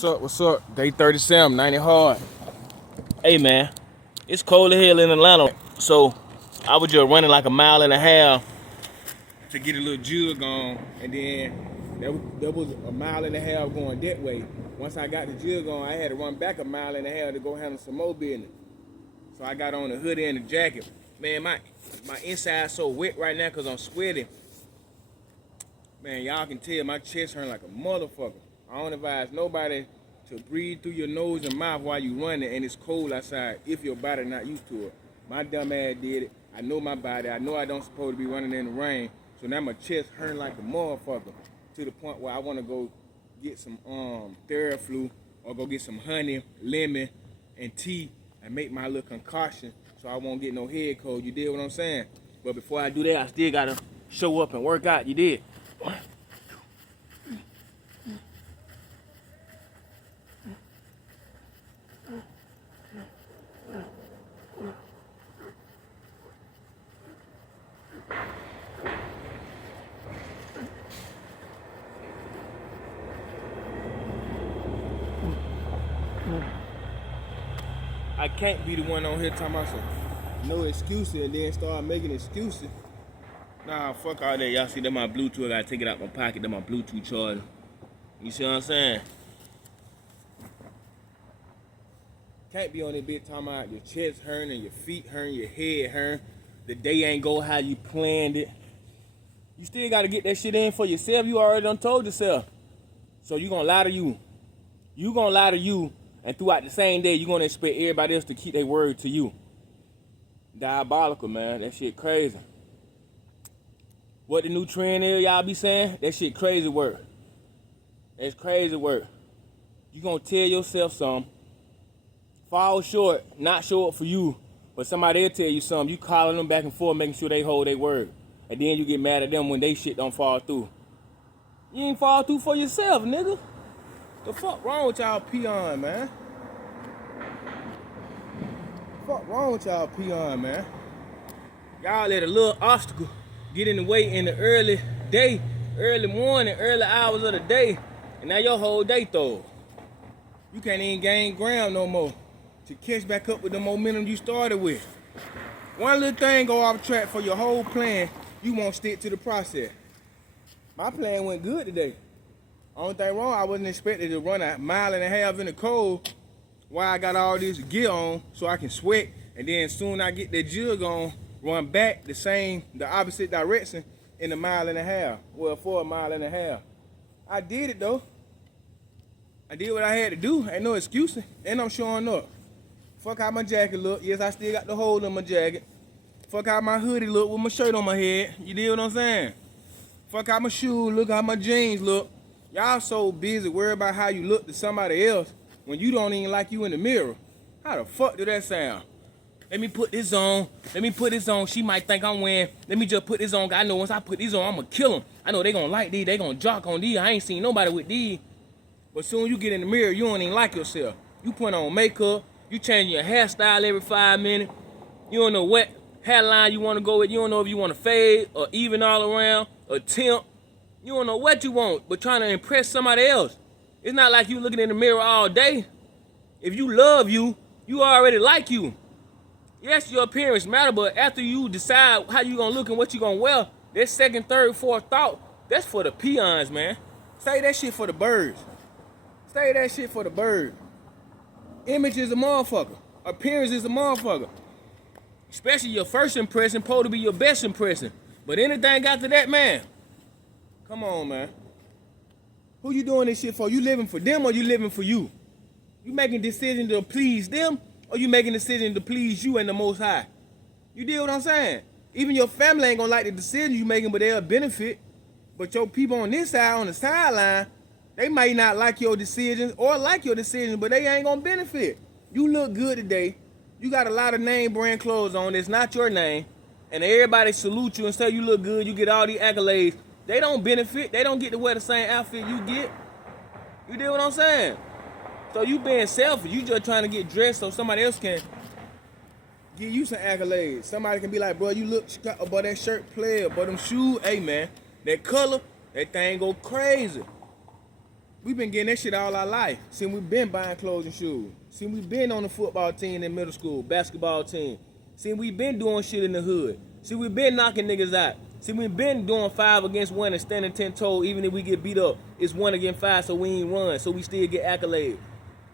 What's up? Day 37, 90 hard. Hey man, it's cold as hell in Atlanta. So I was just running like a mile and a half to get a little jug on, and then there was a mile and a half going that way. Once I got the jug on, I had to run back a mile and a half to go handle some more business. So I got on the hoodie and the jacket. Man, my inside's so wet right now because I'm sweating. Man, y'all can tell my chest hurt like a motherfucker. I don't advise nobody to breathe through your nose and mouth while you running and it's cold outside if your body not used to it. My dumb ass did it. I know my body. I know I don't supposed to be running in the rain. So now my chest hurting like a motherfucker to the point where I want to go get some Theraflu or go get some honey, lemon, and tea and make my little concoction so I won't get no head cold. You did what I'm saying? But before I do that, I still got to show up and work out. You did? I can't be the one on here talking about some no excuses and then start making excuses. Nah, fuck all that. Y'all see that my Bluetooth, I gotta take it out my pocket, that my Bluetooth charger. You see what I'm saying? Can't be on that bitch talking about your chest hurting and your feet hurting, your head hurting. The day ain't go how you planned it. You still gotta get that shit in for yourself. You already done told yourself. So you gonna lie to you. You gonna lie to you, and throughout the same day, you gonna expect everybody else to keep their word to you. Diabolical, man. That shit crazy. What the new trend is, y'all be saying? That shit crazy work. That's crazy work. You gonna tell yourself something, fall short, not show up for you, but somebody else tell you something, you calling them back and forth, making sure they hold their word. And then you get mad at them when they shit don't fall through. You ain't fall through for yourself, nigga. The fuck wrong with y'all peon, man? The fuck wrong with y'all peon, man? Y'all let a little obstacle get in the way in the early day, early morning, early hours of the day, and now your whole day throw. You can't even gain ground no more to catch back up with the momentum you started with. One little thing go off track for your whole plan, you won't stick to the process. My plan went good today. Only thing wrong, I wasn't expected to run a mile and a half in the cold while I got all this gear on so I can sweat, and then soon I get that jug on, run back the opposite direction in a mile and a half. Well, for a mile and a half. I did it though. I did what I had to do. Ain't no excusing. And I'm showing up. Fuck how my jacket look. Yes, I still got the hole in my jacket. Fuck how my hoodie look with my shirt on my head. You dig what I'm saying? Fuck how my shoes look, how my jeans look. Y'all so busy worried about how you look to somebody else when you don't even like you in the mirror. How the fuck do that sound? Let me put this on. Let me put this on. She might think I'm wearing. Let me just put this on. I know once I put these on, I'm going to kill them. I know they going to like these. They going to jock on these. I ain't seen nobody with these. But soon you get in the mirror, you don't even like yourself. You put on makeup. You change your hairstyle every 5 minutes. You don't know what hairline you want to go with. You don't know if you want to fade or even all around or temp. You don't know what you want, but trying to impress somebody else. It's not like you looking in the mirror all day. If you love you, you already like you. Yes, your appearance matter, but after you decide how you gonna look and what you gonna wear, that second, third, fourth thought, that's for the peons, man. Say that shit for the birds. Say that shit for the birds. Image is a motherfucker. Appearance is a motherfucker. Especially your first impression supposed to be your best impression. But anything after that, man, come on, man. Who you doing this shit for? You living for them or you living for you? You making decisions to please them or you making decisions to please you and the Most High? You deal what I'm saying? Even your family ain't gonna like the decision you making, but they'll benefit. But your people on this side, on the sideline, they might not like your decisions or like your decisions, but they ain't gonna benefit. You look good today. You got a lot of name brand clothes on that's not your name, and everybody salute you and say you look good. You get all these accolades. They don't benefit. They don't get to wear the same outfit you get. You deal what I'm saying? So you being selfish. You just trying to get dressed so somebody else can give you some accolades. Somebody can be like, bro, you look about that shirt player, but them shoes, hey man, that color, that thing go crazy. We've been getting that shit all our life. See, we've been buying clothes and shoes. See, we've been on the football team in middle school, basketball team. See, we've been doing shit in the hood. See, we've been knocking niggas out. See, we've been doing 5 against 1 and standing 10 toes. Even if we get beat up, it's 1 against 5, so we ain't run, so we still get accolades.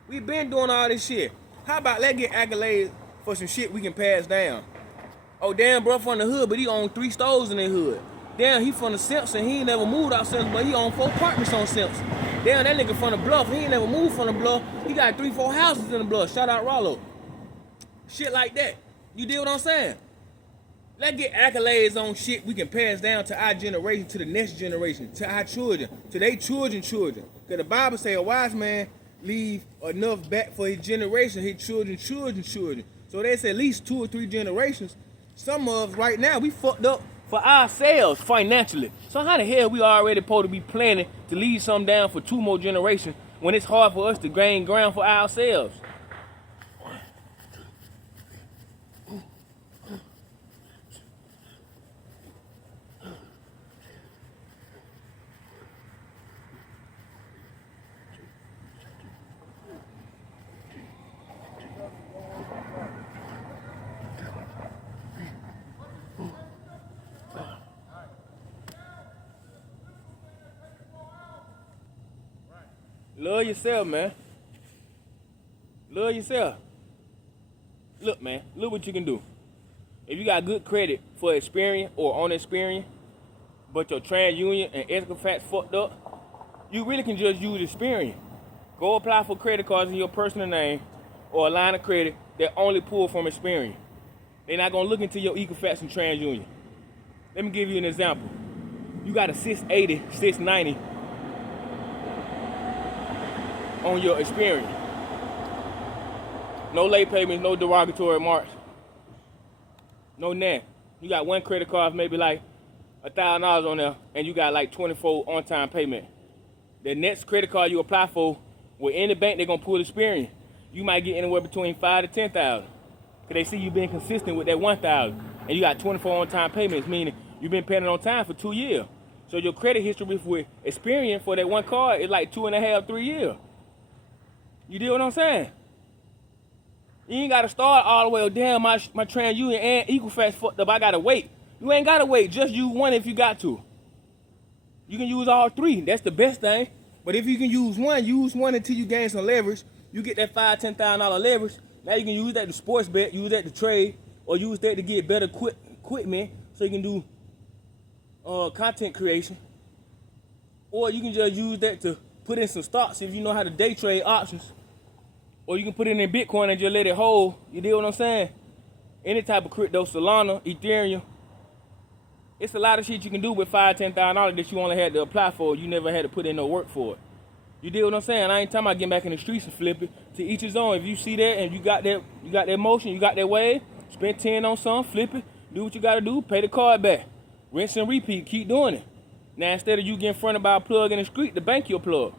We've been doing all this shit. How about let's get accolades for some shit we can pass down? Oh, damn, bro from the hood, but he own 3 stores in the hood. Damn, he from the Simpson. He ain't never moved out Simpson, but he own 4 apartments on Simpson. Damn, that nigga from the Bluff. He ain't never moved from the Bluff. He got 3, 4 houses in the Bluff. Shout out Rollo. Shit like that. You deal what I'm saying? Let's get accolades on shit we can pass down to our generation, to the next generation, to our children, to their children's children. Because the Bible say a wise man leave enough back for his generation, his children's children. So they say at least 2 or 3 generations. Some of us right now, we fucked up for ourselves financially. So how the hell we already supposed to be planning to leave something down for 2 more generations when it's hard for us to gain ground for ourselves? Love yourself, man. Love yourself. Look, man, look what you can do. If you got good credit for Experian or on Experian, but your TransUnion and Equifax fucked up, you really can just use Experian. Go apply for credit cards in your personal name or a line of credit that only pull from Experian. They're not gonna look into your Equifax and TransUnion. Let me give you an example. You got a 680, 690 on your Experian. No late payments, no derogatory marks, no net. You got one credit card, maybe like $1,000 on there, and you got like 24 on-time payment. The next credit card you apply for, with any bank, they're gonna pull Experian. You might get anywhere between 5 to 10,000, because they see you being consistent with that 1,000, and you got 24 on-time payments, meaning you've been paying on time for 2 years. So your credit history with Experian for that one card is like 2.5, 3 years. You deal what I'm saying? You ain't gotta start all the way, oh damn, my TransUnion and Equifax fucked up, I gotta wait. You ain't gotta wait, just use one if you got to. You can use all 3, that's the best thing. But if you can use one until you gain some leverage. You get that $5,000, $10,000 leverage. Now you can use that to sports bet, use that to trade, or use that to get better equipment so you can do content creation. Or you can just use that to put in some stocks if you know how to day trade options. Or you can put it in Bitcoin and just let it hold. You deal what I'm saying? Any type of crypto, Solana, Ethereum. It's a lot of shit you can do with $5,000, $10,000 that you only had to apply for. You never had to put in no work for it. You deal what I'm saying? I ain't talking about getting back in the streets and flip it. To each his own. If you see that and you got that motion, you got that wave, spend 10 on something, flip it, do what you gotta do, pay the card back. Rinse and repeat, keep doing it. Now instead of you getting fronted by a plug in the street, the bank your plug.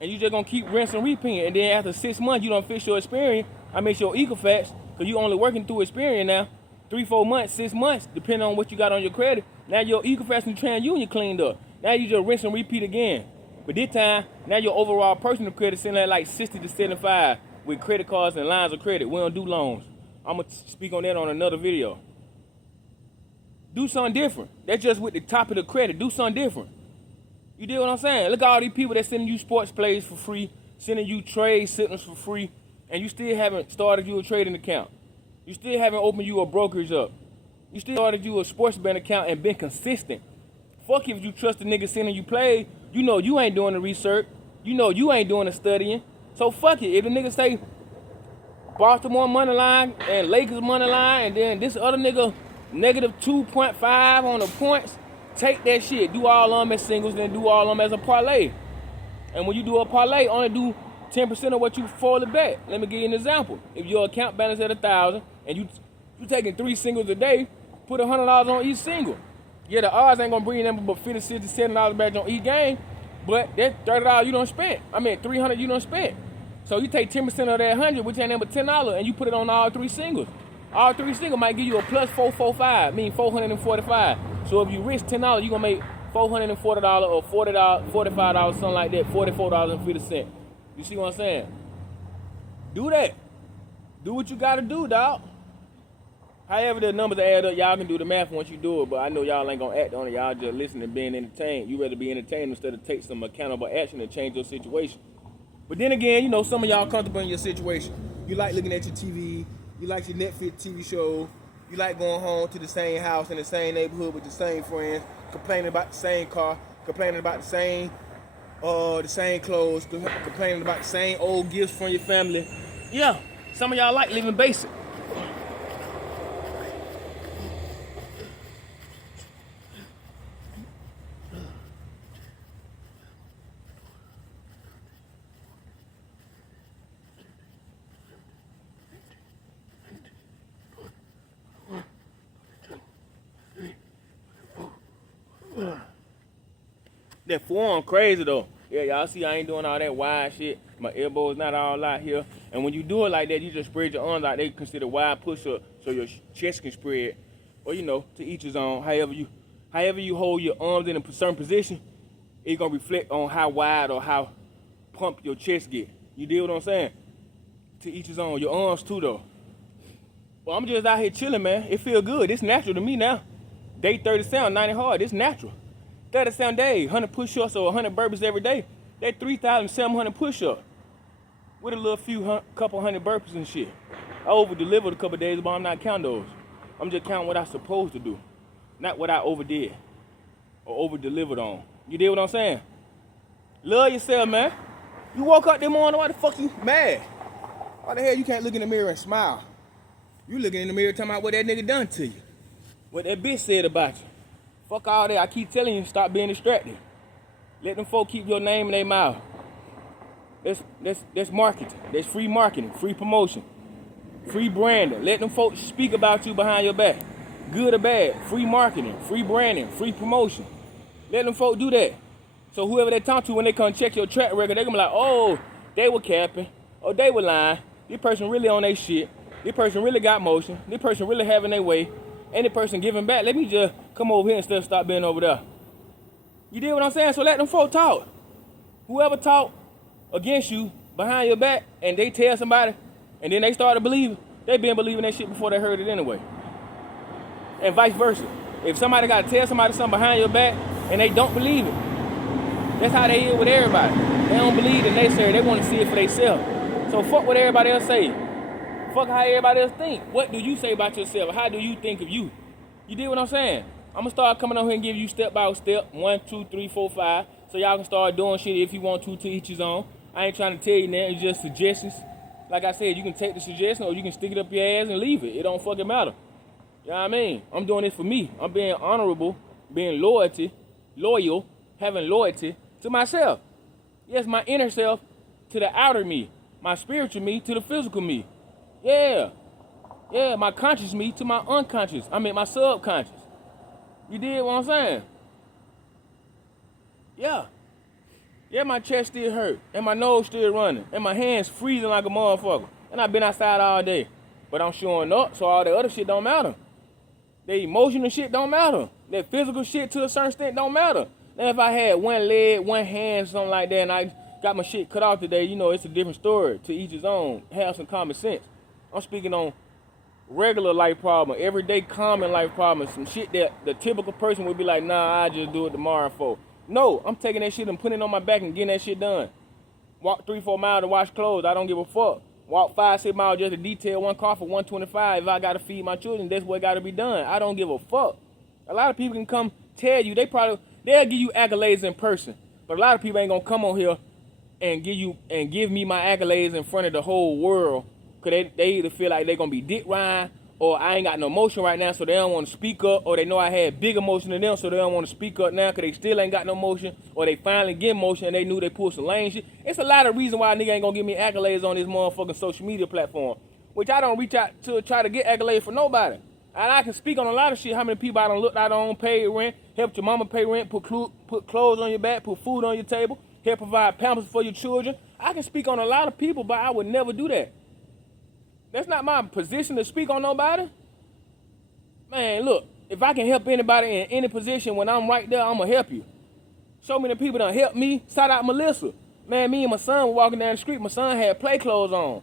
And you just gonna keep rinsing and repeating. And then after 6 months, you don't fix your Experian. I mean your Equifax, because you only working through Experian now. 3, 4 months, 6 months, depending on what you got on your credit. Now your Equifax and TransUnion cleaned up. Now you just rinse and repeat again. But this time, now your overall personal credit sitting at like 60 to 75 with credit cards and lines of credit. We don't do loans. I'm gonna speak on that on another video. Do something different. That's just with the top of the credit. Do something different. You deal what I'm saying? Look at all these people that sending you sports plays for free, sending you trade signals for free, and you still haven't started you a trading account. You still haven't opened you a brokerage up. You still started you a sports bank account and been consistent. Fuck if you trust the nigga sending you play. You know you ain't doing the research. You know you ain't doing the studying. So fuck it. If the nigga say Baltimore money line and Lakers money line, and then this other nigga negative 2.5 on the points, take that shit. Do all of them as singles, then do all of them as a parlay. And when you do a parlay, only do 10% of what you forward bet. Let me give you an example. If your account balance at 1,000 and you taking 3 singles a day, put $100 on each single. Yeah, the odds ain't gonna bring you them but $50, $60, $70 back on each game, but that's $30 you don't spend. I mean, $300 you don't spend. So you take 10% of that 100, which ain't nothing but $10, and you put it on all 3 singles. All 3 singles might give you a plus 445, meaning 445. So if you risk $10, you gonna make $440 or $40, $45, something like that, $44.50. You see what I'm saying? Do that. Do what you gotta do, dog. However the numbers add up, y'all can do the math once you do it, but I know y'all ain't gonna act on it. Y'all just listen and being entertained. You rather be entertained instead of take some accountable action to change your situation. But then again, you know, some of y'all comfortable in your situation. You like looking at your TV, you like your Netflix TV show, you like going home to the same house in the same neighborhood with the same friends, complaining about the same car, complaining about the same clothes, complaining about the same old gifts from your family. Yeah, some of y'all like living basic. That forearm crazy though. Yeah, y'all see I ain't doing all that wide shit. My elbow's not all out here. And when you do it like that, you just spread your arms out. They consider wide push-up so your chest can spread. Or you know, to each his own. However you hold your arms in a certain position, it's gonna reflect on how wide or how pumped your chest get. You deal what I'm saying? To each his own. Your arms too though. Well, I'm just out here chilling, man. It feel good. It's natural to me now. Day 30 sound 90 hard. It's natural. 30 sound day, 100 push-ups or 100 burpees every day. That's 3,700 push-ups with a little couple hundred burpees and shit. I over-delivered a couple days, but I'm not counting those. I'm just counting what I'm supposed to do, not what I overdid or over-delivered on. You dig what I'm saying? Love yourself, man. You woke up this morning, why the fuck you mad? Why the hell you can't look in the mirror and smile? You looking in the mirror talking about what that nigga done to you. What that bitch said about you. Fuck all that. I keep telling you, stop being distracted. Let them folk keep your name in their mouth. That's marketing. That's free marketing, free promotion, free branding. Let them folks speak about you behind your back. Good or bad, free marketing, free branding, free promotion. Let them folk do that. So whoever they talk to when they come check your track record, they're gonna be like, oh, they were capping, or they were lying. This person really on their shit. This person really got motion. This person really having their way. Any person giving back, let me just come over here instead of stop being over there. You did what I'm saying? So let them folk talk. Whoever talk against you behind your back and they tell somebody and then they start to believe it, they been believing that shit before they heard it anyway. And vice versa. If somebody got to tell somebody something behind your back and they don't believe it, that's how they is with everybody. They don't believe the naysayer. They want to see it for themselves. So fuck what everybody else say. Fuck how everybody else think. What do you say about yourself? How do you think of you? You did what I'm saying? I'm gonna start coming on here and give you step by step, 1, 2, 3, 4, 5, so y'all can start doing shit if you want to each his own. I ain't trying to tell you that, it's just suggestions. Like I said, you can take the suggestion or you can stick it up your ass and leave it. It don't fucking matter. You know what I mean? I'm doing this for me. I'm being honorable, being loyal, having loyalty to myself. Yes, my inner self to the outer me, my spiritual me to the physical me. Yeah, my conscious me to my unconscious. I mean, my subconscious. You did what I'm saying? Yeah, my chest still hurt, and my nose still running, and my hands freezing like a motherfucker. And I've been outside all day, but I'm showing up, so all the other shit don't matter. The emotional shit don't matter. That physical shit to a certain extent don't matter. Now, if I had one leg, one hand, something like that, and I got my shit cut off today, you know, it's a different story. To each his own. Have some common sense. I'm speaking on regular life problem, everyday common life problems, some shit that the typical person would be like, nah, I just do it tomorrow for. No, I'm taking that shit and putting it on my back and getting that shit done. Walk 3-4 miles to wash clothes, I don't give a fuck. Walk 5-6 miles just to detail one car for $125. If I gotta feed my children, that's what gotta be done. I don't give a fuck. A lot of people can come tell you, they'll give you accolades in person, but a lot of people ain't gonna come on here and give me my accolades in front of the whole world. Because they either feel like they're going to be dick riding, or I ain't got no emotion right now, so they don't want to speak up, or they know I had big emotion than them, so they don't want to speak up now because they still ain't got no motion, or they finally get motion and they knew they pulled some lame shit. It's a lot of reasons why a nigga ain't going to give me accolades on this motherfucking social media platform, which I don't reach out to try to get accolades for nobody. And I can speak on a lot of shit, how many people I done looked out on, paid rent, helped your mama pay rent, put clothes on your back, put food on your table, help provide pampers for your children. I can speak on a lot of people, but I would never do that. That's not my position to speak on nobody. Man, look, If I can help anybody in any position when I'm right there, I'm going to help you. So many people done helped me. Shout out Melissa. Man, me and my son were walking down the street. My son had play clothes on.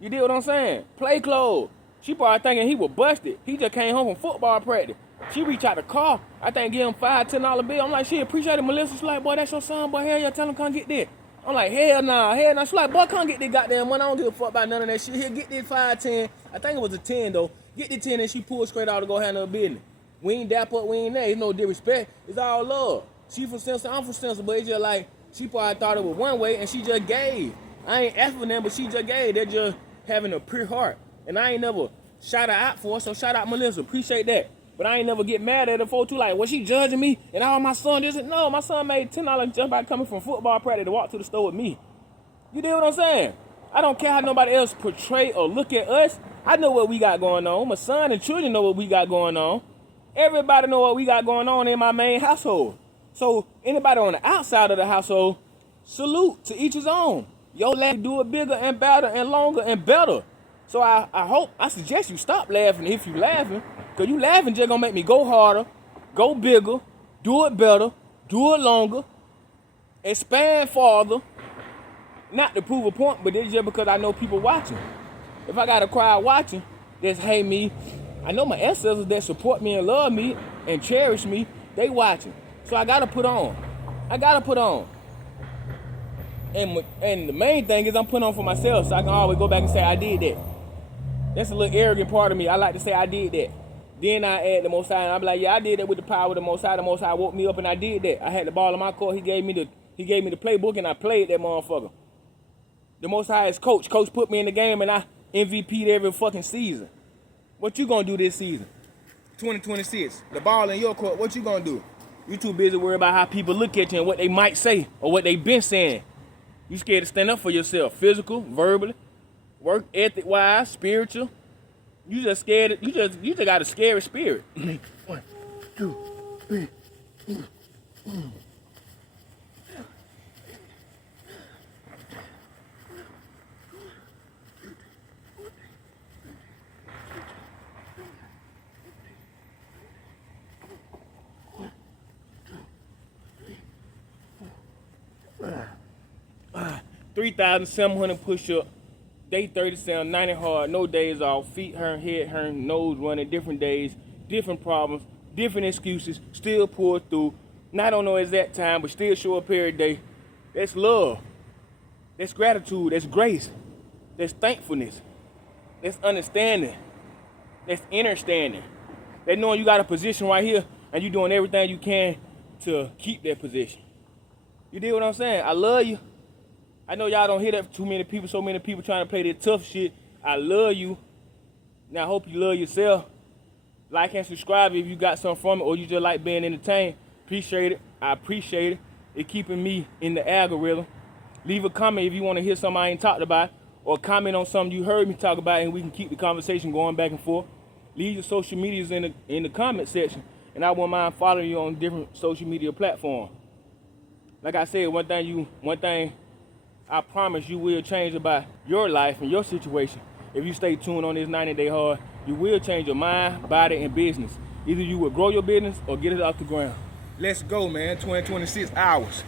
You dig what I'm saying? Play clothes. She probably thinking he was busted. He just came home from football practice. She reached out the car. I think give him $5, $10 bill. I'm like, she appreciated Melissa. She's like, boy, that's your son, boy. Hell yeah, tell him come get that. I'm like, hell nah, hell nah. She's like, boy, come get this goddamn money. I don't give a fuck about none of that shit. Here, get this 5, 10. I think it was a 10 though. Get the 10 and she pulled straight out to go handle her business. We ain't dap up, we ain't there. It's no disrespect. It's all love. She from Simpson, I'm from Simpson, but it's just like, she probably thought it was one way and she just gave. I ain't asked for them, but she just gave. They're just having a pure heart. And I ain't never shout her out for her, so shout out Melissa. Appreciate that. But I ain't never get mad at her for too. Like, was she judging me? And all my son just no, my son made $10 just by coming from football practice to walk to the store with me. You know what I'm saying? I don't care how nobody else portray or look at us. I know what we got going on. My son and children know what we got going on. Everybody know what we got going on in my main household. So anybody on the outside of the household, salute to each his own. Your laugh do it bigger and better and longer and better. So I suggest you stop laughing if you laughing. Because you laughing just going to make me go harder, go bigger, do it better, do it longer, expand farther. Not to prove a point, but it's just because I know people watching. If I got a crowd watching that's hate me, I know my ancestors that support me and love me and cherish me, they watching. So I got to put on. I got to put on. And the main thing is I'm putting on for myself so I can always go back and say I did that. That's a little arrogant part of me. I like to say I did that. Then I add the Most High and I be like, yeah, I did that with the power of the Most High. The Most High woke me up and I did that. I had the ball in my court. He gave me the playbook and I played that motherfucker. The Most High is coach. Coach put me in the game and I MVP'd every fucking season. What you gonna do this season? 2026. The ball in your court. What you gonna do? You too busy worried about how people look at you and what they might say or what they been saying. You scared to stand up for yourself, physical, verbally, work ethic wise, spiritual. You just scared. You just got a scary spirit. 1, 2, 3. 3,700 push-up, day 37, 90 hard, no days off, feet hurt, head hurt, nose running, different days, different problems, different excuses, still pull through, not on no exact time, but still show up every day. That's love. That's gratitude. That's grace. That's thankfulness. That's understanding. That's understanding. That's knowing you got a position right here and you doing everything you can to keep that position. You dig what I'm saying? I love you. I know y'all don't hear that from too many people, so many people trying to play that tough shit. I love you. Now I hope you love yourself. Like and subscribe if you got something from it or you just like being entertained. Appreciate it. I appreciate it. It's keeping me in the algorithm. Leave a comment if you want to hear something I ain't talked about or comment on something you heard me talk about and we can keep the conversation going back and forth. Leave your social medias in the comment section and I won't mind following you on different social media platforms. Like I said, one thing I promise you will change about your life and your situation. If you stay tuned on this 90-day hard, you will change your mind, body, and business. Either you will grow your business or get it off the ground. Let's go, man. 2026 hours.